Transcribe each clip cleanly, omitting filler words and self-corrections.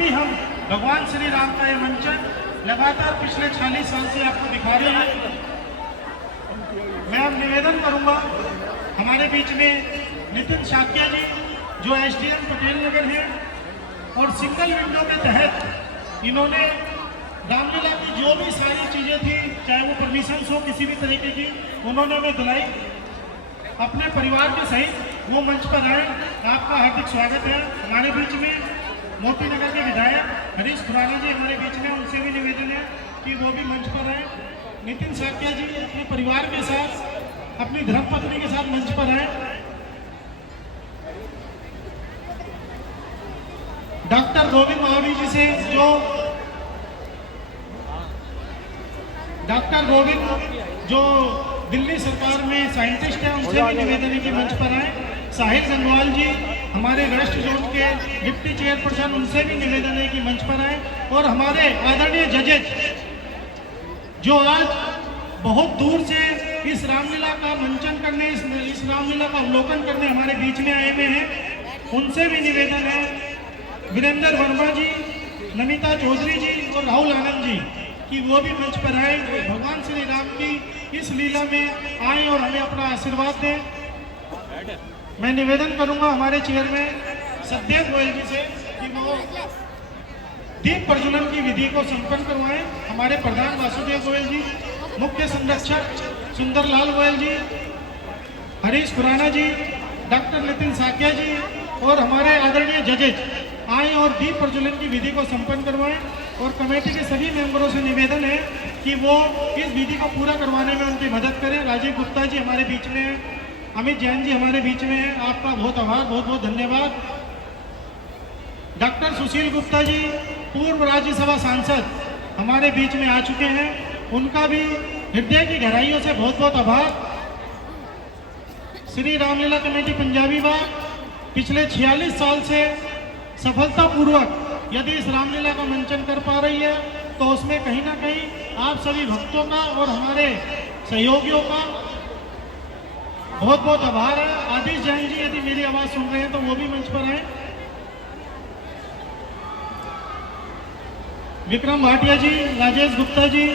भी हम भगवान श्री राम का ये मंचन लगातार पिछले 40 साल से आपको दिखा रहे हैं। मैं अब निवेदन करूंगा, हमारे बीच में नितिन शाक्या जी जो एसडीएम पटेल नगर है, और सिंगल विंडो के तहत इन्होंने रामलीला की जो भी सारी चीज़ें थी, चाहे वो परमिशन हो किसी भी तरीके की, उन्होंने हमें दिलाई। अपने परिवार के सहित वो मंच पर आए। आपका हार्दिक स्वागत है। हमारे बीच में मोती नगर के विधायक हरीश खुराना जी हमारे बीच में, उनसे भी निवेदन है कि वो भी मंच पर आए। नितिन शाक्या जी अपने परिवार के साथ, अपनी धर्मपत्नी के साथ मंच पर आए। डॉक्टर गोविंद महावीर जी से, जो डॉक्टर गोविंद जो दिल्ली सरकार में साइंटिस्ट हैं, उनसे भी निवेदन है कि मंच पर आए। साहिल गंगवाल जी हमारे वेस्ट जोन के डिप्टी चेयरपर्सन, उनसे भी निवेदन है कि मंच पर आए। और हमारे आदरणीय जजेज जो आज बहुत दूर से इस रामलीला का मंचन करने, इस रामलीला का अवलोकन करने हमारे बीच में आए हुए हैं, उनसे भी निवेदन है। वीरेंद्र वर्मा जी, नमिता चौधरी जी और राहुल आनंद जी कि वो भी मंच पर आए, भगवान श्री राम की इस लीला में आए और हमें अपना आशीर्वाद दें। मैं निवेदन करूंगा हमारे चेयरमैन सत्यदेव गोयल जी से कि वो दीप प्रज्वलन की विधि को संपन्न करवाएं। हमारे प्रधान वासुदेव गोयल जी, मुख्य संरक्षक सुंदरलाल गोयल जी, हरीश खुराना जी, डॉक्टर नितिन शाक्या जी और हमारे आदरणीय जजेज आए और दीप प्रज्वलन की विधि को संपन्न करवाएं। और कमेटी के सभी मेंबरों से निवेदन है कि वो इस विधि को पूरा करवाने में उनकी मदद करें। राजीव गुप्ता जी हमारे बीच में हैं, अमित जैन जी हमारे बीच में हैं, आपका बहुत आभार, बहुत बहुत धन्यवाद। डॉक्टर सुशील गुप्ता जी पूर्व राज्यसभा सांसद हमारे बीच में आ चुके हैं, उनका भी हृदय की गहराइयों से बहुत बहुत आभार। श्री रामलीला कमेटी पंजाबी बाग पिछले 46 साल से सफलतापूर्वक यदि इस रामलीला का मंचन कर पा रही है, तो उसमें कहीं ना कहीं आप सभी भक्तों का और हमारे सहयोगियों का बहुत बहुत आभार है। आदिश जैन जी यदि मेरी आवाज सुन रहे हैं तो वो भी मंच पर आए। विक्रम भाटिया जी, राजेश गुप्ता जी,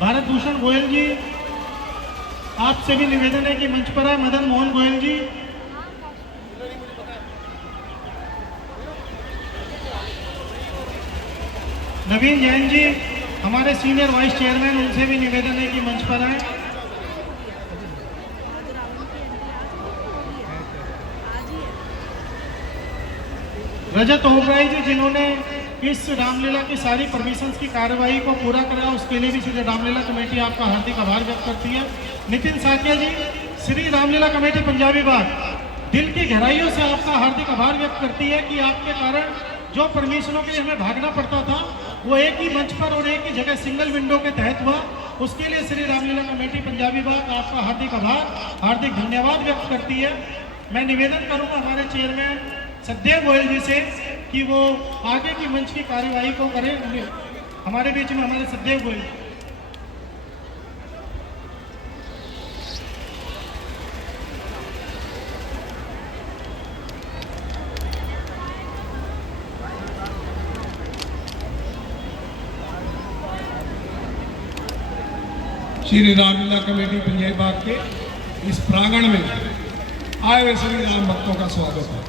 भारत भूषण गोयल जी, आपसे भी निवेदन है कि मंच पर आए। मदन मोहन गोयल जी, नवीन जैन जी हमारे सीनियर वाइस चेयरमैन, उनसे भी निवेदन है कि मंच पर आए। रजत ओबराय जी जिन्होंने इस रामलीला की सारी परमिशंस की कार्यवाही को पूरा करा, उसके लिए भी श्री रामलीला कमेटी आपका हार्दिक आभार व्यक्त करती है। नितिन शाक्या जी, श्री रामलीला कमेटी पंजाबी बाग दिल की गहराइयों से आपका हार्दिक आभार व्यक्त करती है कि आपके कारण जो परमिशनों के लिए हमें भागना पड़ता था, वो एक ही मंच पर और एक ही जगह सिंगल विंडो के तहत हुआ। उसके लिए श्री रामलीला कमेटी पंजाबी बाग आपका हार्दिक आभार, हार्दिक धन्यवाद व्यक्त करती है। मैं निवेदन करूंगा हमारे चेयरमैन सत्यदेव गोयल जी से कि वो आगे की मंच की कार्यवाही को करें। हमारे बीच में हमारे सत्यदेव गोयल। श्री रामलीला कमेटी पंजाबी बाग के इस प्रांगण में आए हुए सभी राम भक्तों का स्वागत है।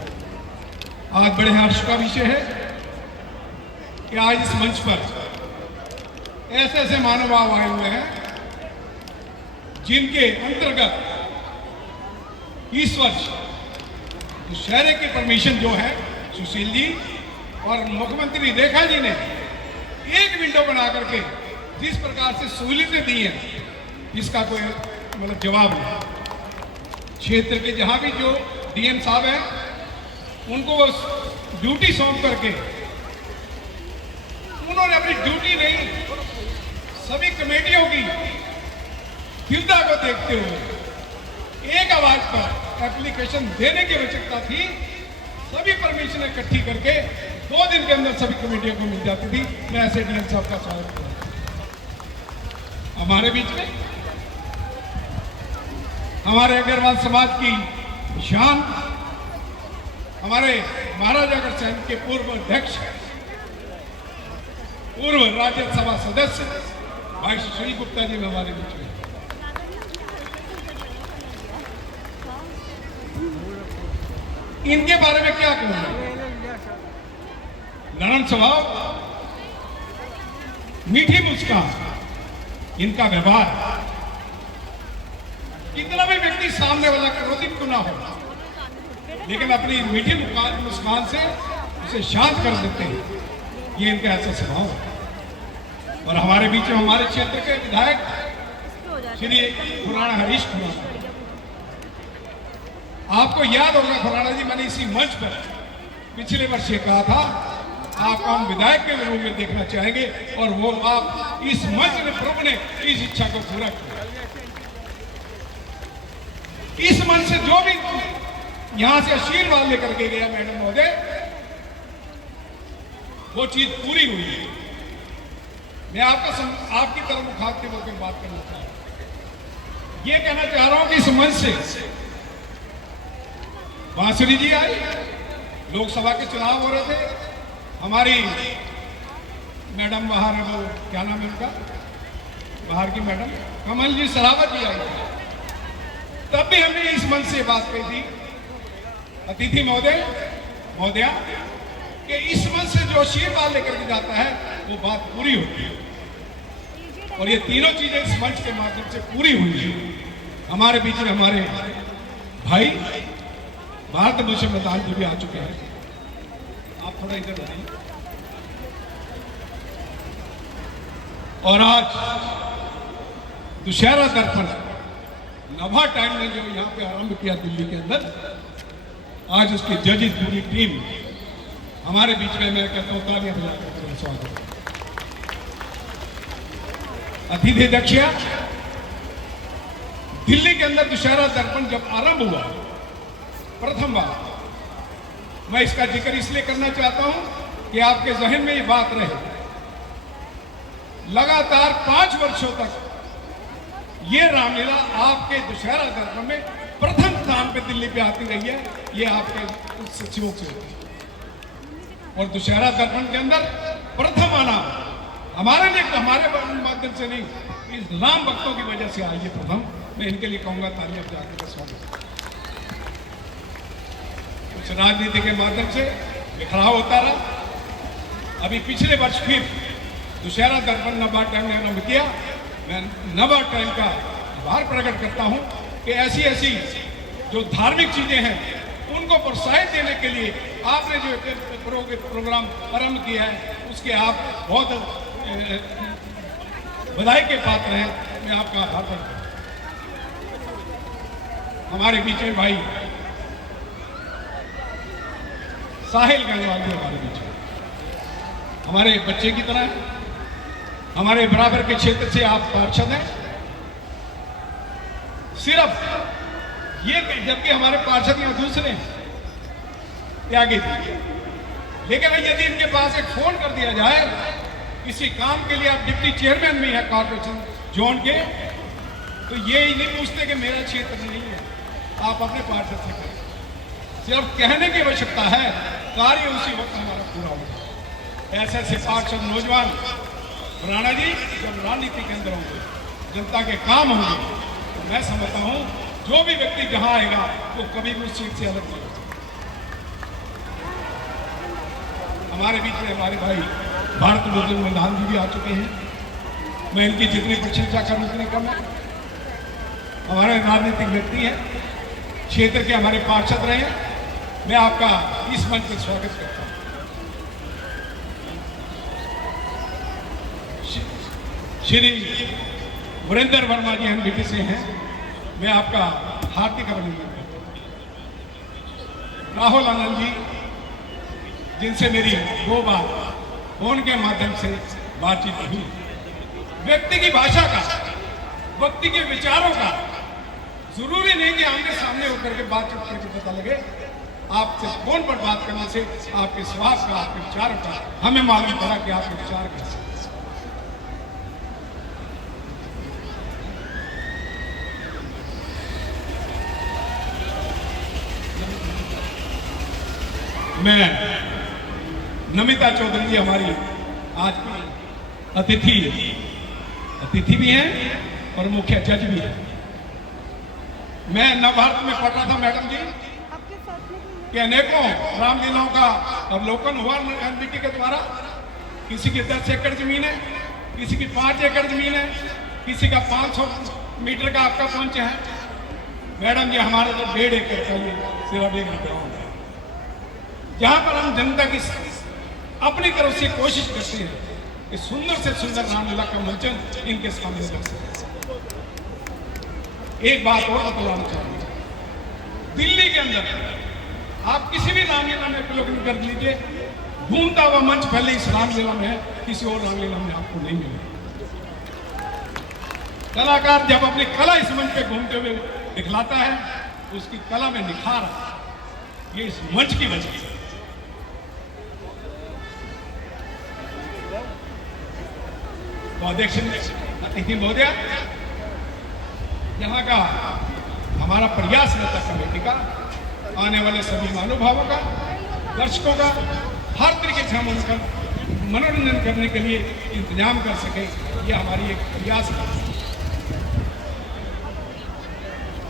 आज बड़े हर्ष का विषय है कि आज इस मंच पर ऐसे ऐसे महानुभाव आए हुए हैं जिनके अंतर्गत इस वर्ष शहर की परमिशन जो है सुशील जी और मुख्यमंत्री रेखा जी ने एक विंडो बना करके जिस प्रकार से सहूलियतें दी हैं, इसका कोई मतलब जवाब नहीं। क्षेत्र के जहां भी जो डीएम साहब हैं, उनको वो ड्यूटी सौंप करके उन्होंने अपनी ड्यूटी नहीं, सभी कमेटियों की दिलता को देखते हुए एक आवाज पर एप्लीकेशन देने की आवश्यकता थी। सभी परमिशन इकट्ठी करके 2 दिन के अंदर सभी कमेटियों को मिल जाती थी। मैं ऐसे डीएम साहब का स्वागत करता हूं। हमारे बीच में हमारे अग्रवाल समाज की शान, हमारे महाराजा अग्रसेन के पूर्व अध्यक्ष पूर्व राज्यसभा सदस्य भाई सुशील गुप्ता जी हमारे बीच में। इनके बारे में क्या कहूं? नरम स्वभाव, मीठी मुस्कान, इनका व्यवहार, कितना भी व्यक्ति सामने वाला क्रोधित क्यों ना हो, लेकिन अपनी मीठी मुस्कान से उसे शांत कर देते हैं। ये इनका ऐसा स्वभाव है। और हमारे बीच में हमारे क्षेत्र के विधायक श्री खुराना हरीश खुराना, आपको याद होगा खुराना जी, मैंने इसी मंच पर पिछले वर्ष ये कहा था आपको हम विधायक के रूप में देखना चाहेंगे, और वो आप इस मंच में प्रभु ने इस इच्छा को पूरा किया। इस मंच से जो भी यहां से आशीर्वाद लेकर के गया मैडम महोदय, वो चीज पूरी हुई है। मैं आपकी तरफ मुखातिब होकर बात करना चाह रहा हूं। ये कहना चाह रहा हूं कि इस मंच से बांसुरी जी आई, लोकसभा के चुनाव हो रहे थे, हमारी मैडम बाहर है, वो क्या नाम है उनका, बाहर की मैडम कमल जी सरावत जी आई, तब भी हमने इस मंच से बात कही थी अतिथि महोदया कि इस मंच से जो आशीर्वाद लेकर के जाता है वो बात पूरी होती है। और ये तीनों चीजें इस मंच के माध्यम से पूरी हुई है। हमारे बीच में हमारे भाई भारत भूषण प्रधान जी भी आ चुके हैं। आप थोड़ा इधर आइए। और आज दुशहरा दर्पण नभा टाइम ने जो यहाँ पे आरंभ किया दिल्ली के अंदर, आज उसकी जजेस पूरी टीम हमारे बीच में, मैं कहता हूँ तालियां बजाकर स्वागत। अतिथि दक्षिया दिल्ली के अंदर दुशहरा दर्पण जब आरंभ हुआ प्रथम बार, मैं इसका जिक्र इसलिए करना चाहता हूं कि आपके जहन में ये बात रहे। लगातार 5 वर्षों तक ये रामलीला आपके दुशहरा दर्पण में प्रथम स्थान पे दिल्ली पे आती रही है। ये आपके उस सचिवों से होती है। और दुशहरा दर्पण के अंदर प्रथम आना हमारे लिए, हमारे माध्यम से नहीं, इस राम भक्तों की वजह से आई है प्रथम। मैं इनके लिए कहूंगा तालियां बजाकर का स्वागत। कुछ राजनीति के माध्यम से बिखराव होता रहा। अभी पिछले वर्ष फिर दुशहरा दर्पण नभा टाइम ने आरंभ किया। मैं नभा टाइम का आभार प्रकट करता हूं कि ऐसी ऐसी जो धार्मिक चीजें हैं उनको प्रोत्साहित देने के लिए आपने जो प्रोग्राम आरंभ किया है उसके आप बहुत बधाई के पात्र हैं। मैं आपका आभार प्रकट करता हूं। हमारे बीच में भाई साहिल गंगवाल जी हमारे बीच में, हमारे बच्चे की तरह है, हमारे बराबर के क्षेत्र से आप पार्षद हैं। सिर्फ ये जबकि हमारे पार्षद यहाँ दूसरे त्यागी थे, लेकिन यदि इनके पास एक फोन कर दिया जाए किसी काम के लिए, आप डिप्टी चेयरमैन भी है कॉर्पोरेशन जोन के, तो ये ही नहीं पूछते कि मेरा क्षेत्र नहीं है, आप अपने पार्षद से करें। सिर्फ कहने की आवश्यकता है, कार्य उसी वक्त हमारा पूरा होगा। ऐसे ऐसे पार्षद नौजवान राणा जी जब राजनीति के अंदर होंगे, जनता के काम होंगे, तो मैं समझता हूं जो भी व्यक्ति जहां आएगा वो कभी भी उस सीट से अलग नहीं हो सकता। हमारे बीच में हमारे भाई भारत भूषण प्रधान जी भी आ चुके हैं। मैं इनकी जितनी प्रशंसा करूं उतनी कम है। हमारे राजनीतिक व्यक्ति हैं, क्षेत्र के हमारे पार्षद रहे हैं। मैं आपका इस मंच पर स्वागत करता हूं। श्री वीरेंद्र वर्मा जी एनबीटी से हैं, मैं आपका हार्दिक अभिनंदन करता हूं। राहुल आनंद जी, जिनसे मेरी 2 बार फोन के माध्यम से बातचीत हुई, व्यक्ति की भाषा का, व्यक्ति के विचारों का, जरूरी नहीं कि आमने सामने होकर के बातचीत करके पता लगे। आपसे फोन पर बात करने से आपके स्वभाव का, आपके विचारों का हमें मालूम पड़ा कि आपके विचार कैसे। मैं नमिता चौधरी जी हमारी आज की अतिथि भी हैं और मुख्य जज भी हैं। मैं नवभारत में पढ़ रहा था मैडम जी कि अनेकों रामलीलाओं का अवलोकन हुआ एनबीटी के द्वारा। किसी की 10 एकड़ जमीन है, किसी की 5 एकड़ जमीन है, किसी का 500 मीटर का आपका पंच है। मैडम जी हमारा तो 1.5 एकड़ का ये सिर्फ एक ग्राउंड है, जहां पर हम जनता की अपनी तरफ से कोशिश करते हैं कि सुंदर से सुंदर रामलीला का मंचन इनके सामने कर सके। एक बात और बताना चाहूंगा, दिल्ली के अंदर आप किसी भी रामलीला में अवलोकन कर लीजिए, घूमता हुआ मंच पहले इस रामलीला में है, किसी और रामलीला में आपको नहीं मिलेगा। कलाकार जब अपनी कला इस मंच पे घूमते हुए दिखलाता है, उसकी कला में निखार आता है, ये इस मंच की वजह से। तो अध्यक्ष अतिथि महोदय, यहाँ का हमारा प्रयास रहता कमेटी का, आने वाले सभी महानुभावों का, दर्शकों का हर तरीके से हम उनका मनोरंजन करने के लिए इंतजाम कर सके, ये हमारी एक प्रयास है।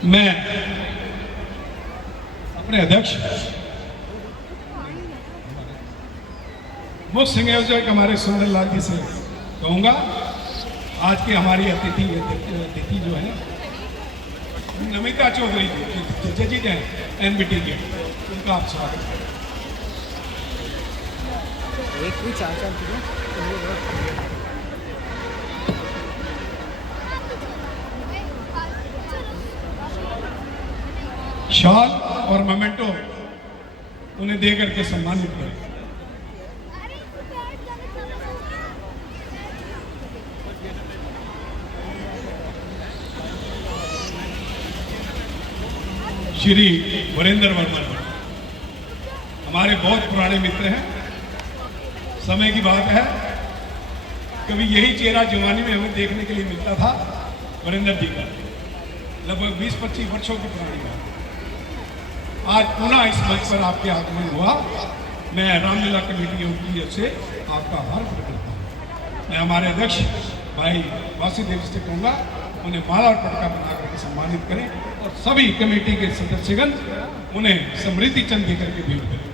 मैं अपने अध्यक्ष मुख्य संयोजक हमारे सुंदरलाल जी से कहूंगा, आज की हमारी अतिथि जो है नमिता चौधरी जजी हैं एनबीटी के, उनका आप स्वागत करें। एक भी चार शॉल और मोमेंटो उन्हें दे करके सम्मानित करें। श्री वरेंद्र वर्मा हमारे बहुत पुराने मित्र हैं। समय की बात है, कभी यही चेहरा जवानी में हमें देखने के लिए मिलता था वरेंद्र जी का, लगभग 20-25 वर्षों की पुरानी बात। आज पुनः इस मंच पर आपके आगमन हुआ, मैं रामलीला कमेटी की ओर से आपका आभार प्रकट करता हूँ। मैं हमारे अध्यक्ष भाई वासुदेव से कहूँगा, उन्हें माला और पटका बना करके सम्मानित करें और सभी कमेटी के सदस्यगण उन्हें समृद्धि चंद देकर के भेंट करें।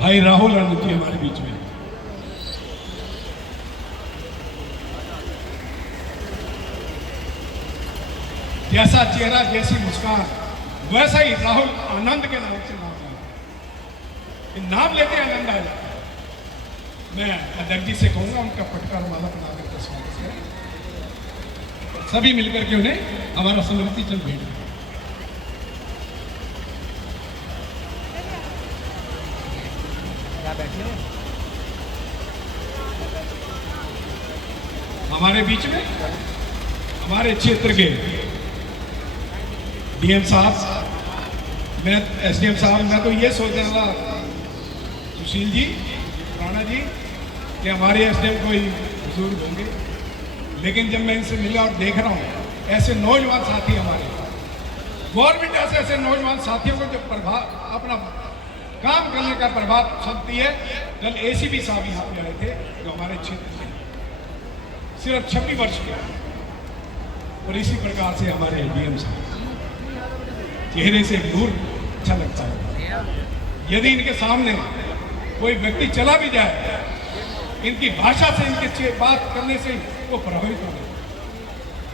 भाई राहुल आनंद जी हमारे बीच में, जैसा चेहरा जैसी मुस्कान वैसा ही राहुल आनंद के नाम से नाम है, नाम लेते आनंद आ जाता है। मैं अध्यक्ष जी से कहूंगा उनका पटका माला बना करके स्वागत करें, सभी मिलकर के उन्हें हमारा समृद्धि चंद भेंट करें। हमारे बीच में हमारे क्षेत्र के डीएम साहब, मैं एसडीएम साहब, मैं तो ये सोच रहा था सुशील जी, राणा जी, कि हमारे एसडीएम कोई बुजुर्ग होंगे, लेकिन जब मैं इनसे मिला और देख रहा हूँ ऐसे नौजवान साथी हमारे, गवर्नमेंट ऐसे नौजवान साथियों को जो प्रभाव अपना काम करने का प्रभाव सकती है। कल एसीपी साहब यहाँ पे आए थे जो हमारे क्षेत्र में सिर्फ 26 वर्ष के, और इसी प्रकार से हमारे डीएम साहब, चेहरे से दूर अच्छा लगता है। यदि इनके सामने कोई व्यक्ति चला भी जाए, इनकी भाषा से, इनके बात करने से वो प्रभावित हो गए।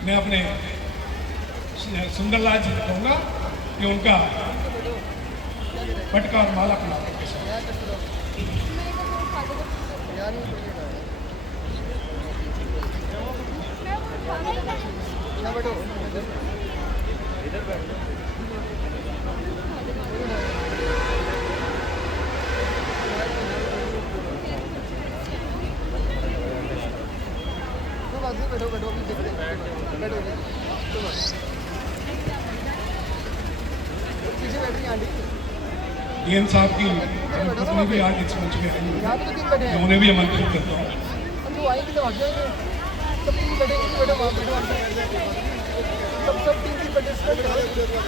मैं अपने सुंदरलाल जी को कहूँगा कि उनका पटका और माला पहना करके डीएम साहब की पत्नी भी आज इस मंच में आई, मैं उन्हें भी आमंत्रित करता हूँ।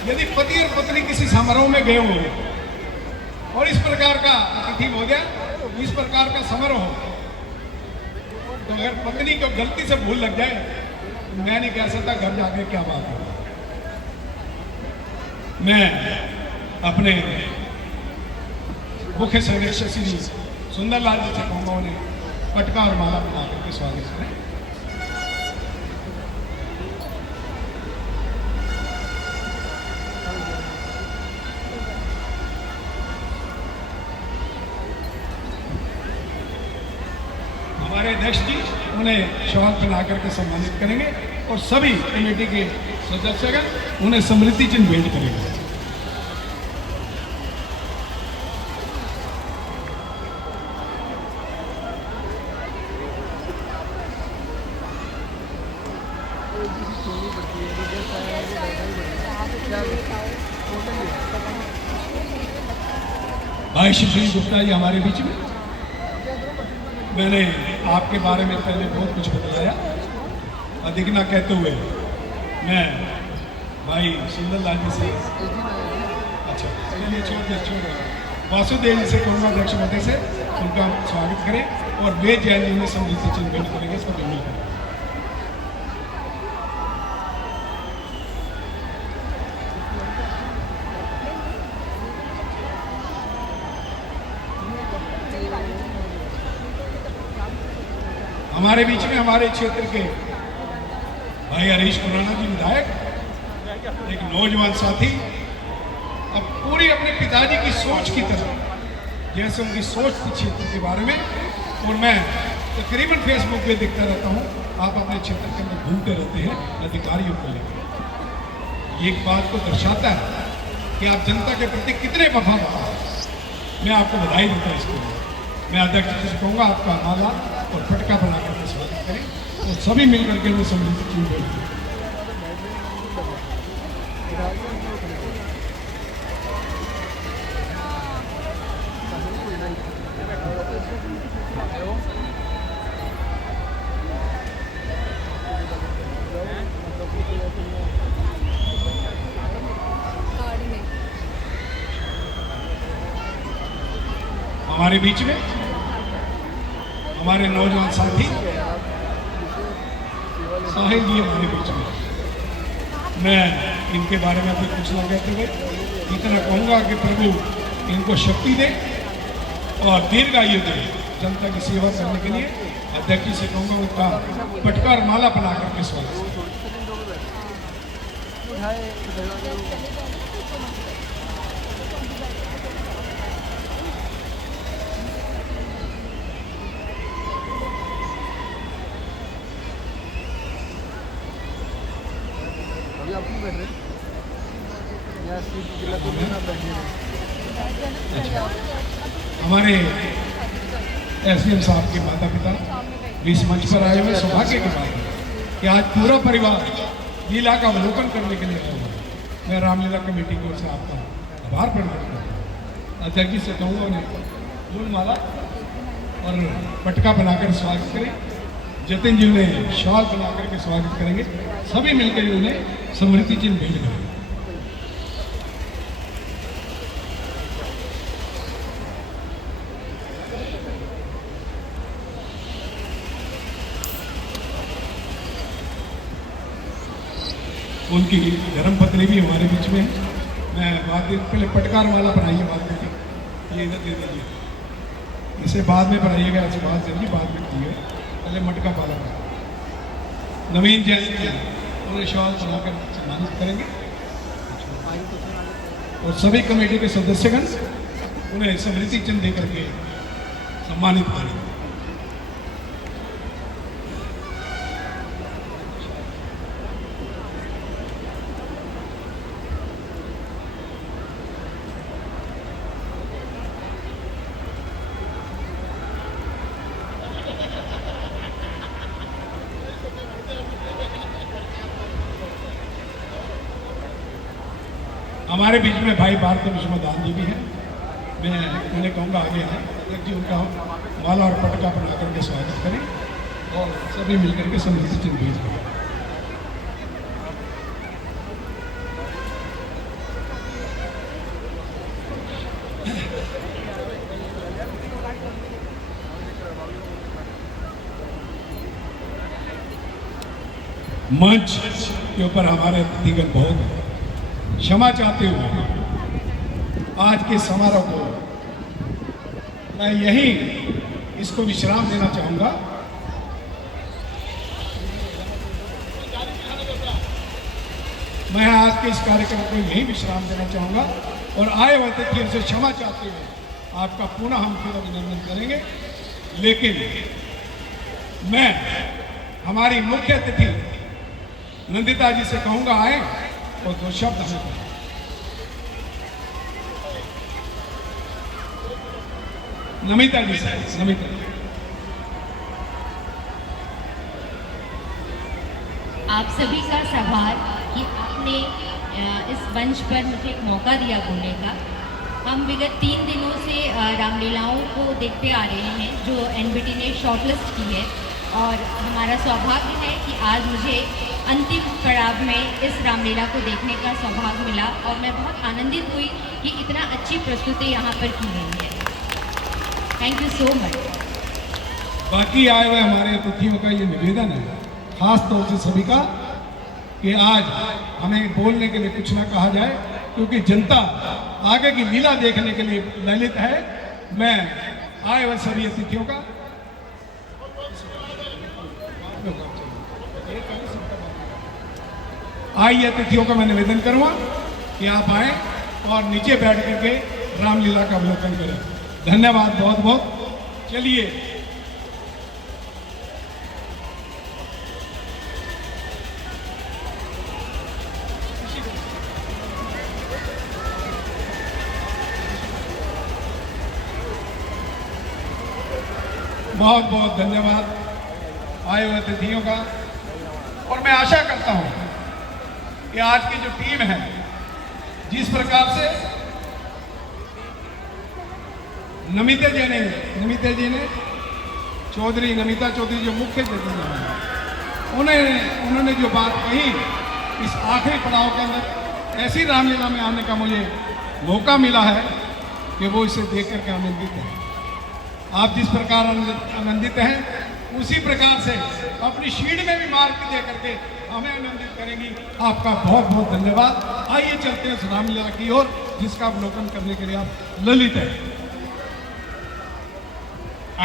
यदि पति और पत्नी किसी समारोह में गए हो और इस प्रकार का अतिथि महोदय, इस प्रकार का समारोह हो तो अगर पत्नी को गलती से भूल लग जाए तो मैं नहीं कह सकता घर जाके क्या बात है। मैं अपने मुख्य संरक्षक श्री सुंदरलाल जी से कहूँगा उन्हें पटका और माला बना करके स्वागत करें। हमारे अध्यक्ष जी उन्हें शॉल पहना करके सम्मानित करेंगे और सभी कमेटी के सदस्यगण उन्हें स्मृति चिन्ह भेंट करेंगे। भाई शिवश्री गुप्ता जी हमारे बीच में, मैंने आपके बारे में पहले बहुत कुछ बताया, अधिक ना कहते हुए मैं भाई सुंदरलाल जी से, अच्छा चलिए छोड़ वासुदेव जी से कहूँगा अध्यक्ष महोदय से उनका स्वागत करें और वे जैन जी में समृद्धि चिन्ह भेंट करेंगे, इसको मिलकर। हमारे बीच में हमारे क्षेत्र के भाई हरीश खुराना जी विधायक, एक नौजवान साथी, अब पूरी अपने पिताजी की सोच की तरह, जैसे उनकी सोच थी क्षेत्र के बारे में, और मैं तकरीबन फेसबुक पे दिखता रहता हूँ, आप अपने क्षेत्र के अंदर घूमते रहते हैं अधिकारियों को लेकर। ये एक बात को दर्शाता है कि आप जनता के प्रति कितने वफादार हैं। मैं आपको बधाई देता हूँ इसके लिए। मैं अध्यक्ष जी से कहूँगा आपका माला और पटका बना करके स्वागत करें और सभी मिलकर के उन्हें समृद्धि चिन्ह भेंट करें। हमारे बीच में हमारे नौजवान साथी साहिल जी हमारे बीच में, मैं इनके बारे में अभी कुछ ना कहते हुए इतना कहूँगा कि प्रभु इनको शक्ति दे और दीर्घायु दे जनता की सेवा करने के लिए। अध्यक्ष जी से कहूँगा उनका पटका और माला बना करके स्वागत। हमारे एसडीएम साहब के माता पिता इस मंच पर आए हुए सौभाग्य की बात है कि आज पूरा परिवार लीला का अवलोकन करने के लिए आया हुआ है। मैं रामलीला कमेटी की ओर से आपका आभार प्रकट करता हूँ। अध्यक्ष जी से कहूँगा उन्हें फूल माला और पटका बनाकर स्वागत करें। जतिन जी उन्हें शॉल बनाकर के स्वागत करेंगे। सभी मिलकर उन्हें स्मृति चिन्ह भेंट करेंगे। उनकी धर्मपत्नी भी हमारे बीच में है। मैं बात पहले पटकार वाला बनाइए, बात करिए, ये इधर दे दीजिए, इसे बाद में बनाइएगा, ऐसे बात जल्दी बाद में कीजिए, पहले मटका वाला नवीन जैन जी उन्हें शॉल बनाकर सम्मानित करेंगे और सभी कमेटी के सदस्यगण उन्हें स्मृति चिन्ह दे करके सम्मानित करेंगे। हमारे बीच में भाई भारत विश्वदान जी भी हैं। मैं उन्हें कहूँगा आगे आए जी, उनका माला और पटका बना करके स्वागत करें और सभी मिलकर के समृद्धि चिन्ह भेज करें। मंच के ऊपर हमारे अतिथिगण बहुत क्षमा चाहते हुए आज के समारोह को मैं यहीं इसको विश्राम देना चाहूँगा। मैं आज के इस कार्यक्रम को यहीं विश्राम देना चाहूँगा और आए हुए अतिथियों से क्षमा चाहते हुए आपका पुनः हम फिर अभिनंदन करेंगे। लेकिन मैं हमारी मुख्य अतिथि नंदिता जी से कहूँगा आए और दो शब्द हमें कहें। नमिता जी से, नमिता जी। आप सभी का आभार कि आपने इस मंच पर मुझे एक मौका दिया बोलने का। हम विगत 3 दिनों से रामलीलाओं को देखते आ रहे हैं जो एनबीटी ने शॉर्टलिस्ट की है और हमारा सौभाग्य है कि आज मुझे अंतिम पड़ाव में इस रामलीला को देखने का सौभाग्य मिला और मैं बहुत आनंदित हुई कि इतना अच्छी प्रस्तुति यहाँ पर की गई है। Thank you so much. बाकी आए हुए हमारे अतिथियों का ये निवेदन है खास तौर से सभी का कि आज हमें बोलने के लिए कुछ ना कहा जाए क्योंकि जनता आगे की लीला देखने के लिए ललित है। मैं आए हुए सभी अतिथियों का आइए अतिथियों का मैं निवेदन करूंगा कि आप आए और नीचे बैठ करके रामलीला का अवलोकन करें। धन्यवाद बहुत बहुत। चलिए बहुत बहुत धन्यवाद आए हुए अतिथियों का। और मैं आशा करता हूं कि आज की जो टीम है जिस प्रकार से नमिता जी ने चौधरी नमिता चौधरी जो मुख्य अतिथि हैं उन्होंने जो बात कही इस आखिरी पड़ाव के अंदर ऐसी रामलीला में आने का मुझे मौका मिला है कि वो इसे देख करके आनंदित है। आप जिस प्रकार आनंदित हैं उसी प्रकार से अपनी शीट में भी मार्क दे करके हमें आनंदित करेंगी। आपका बहुत बहुत धन्यवाद। आइए चलते हैं रामलीला की ओर जिसका अवलोकन करने के लिए आप ललित हैं।